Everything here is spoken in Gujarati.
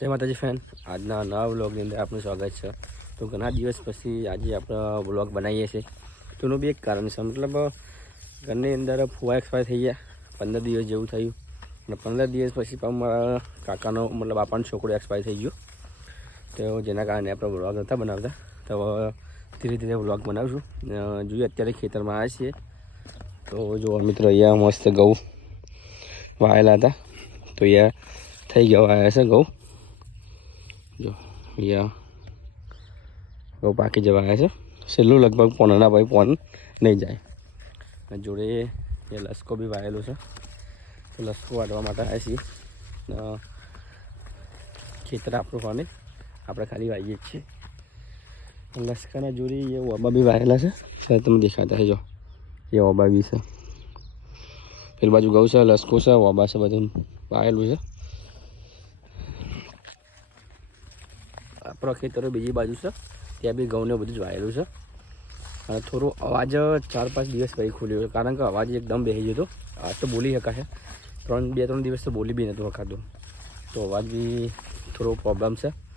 જય માતાજી ફેન આજના નવા વ્લોગની અંદર આપનું સ્વાગત છે. તો ઘણા દિવસ પછી આજે આપણે વ્લોગ બનાવીએ છીએ. તો એનું બી એક કારણ છે. મતલબ, ઘરની અંદર ફુવા એક્સપાયર થઈ ગયા. પંદર દિવસ જેવું થયું. અને પંદર દિવસ પછી પણ મારા કાકાનો, મતલબ બાપાનો છોકરો એક્સપાયર થઈ ગયો. તો જેના કારણે આપણે વ્લોગ નહોતા બનાવતા. તો ધીરે ધીરે વ્લોગ બનાવશું. જોઈએ અત્યારે ખેતરમાં આવ્યા છીએ. તો જો મિત્રો, અહીંયા મસ્ત ઘઉં વાયેલા હતા. તો અહીંયા થઈ ગયા આવ્યા છે ઘઉં. જો અહીંયા ઘઉં પાકી જવા આવ્યા છે. છેલ્લું લગભગ પોનના ભાઈ પોન નહીં જાય. જોડે એ લસકો બી વાયેલો છે. તો લસકો વાટવા માટે આવ્યા છીએ. અ, ખેતર આપણું હોય આપણે ખાલી વાઈએ જ છીએ. લસકાના જોડે એ ઓબા બી વાયેલા છે. ત્યારે તમે દેખાતા છે જો એ ઓબા બી છે. પેલી બાજુ ઘઉં છે લસકો છે ઓબા છે બધું વાયેલું છે. આપણો ખેતરો બીજી બાજુ છે. ત્યાં બી ઘઉંને બધું જ વાયેલું છે. અને થોડો અવાજ ચાર પાંચ દિવસ પછી ખુલ્યો કારણ કે અવાજ એકદમ બેસી ગયો હતો. આજ તો બોલી શકાશે. ત્રણ, બે, ત્રણ દિવસ તો બોલી બી નહોતું શકાતું. તો અવાજ બી થોડો પ્રોબ્લેમ છે.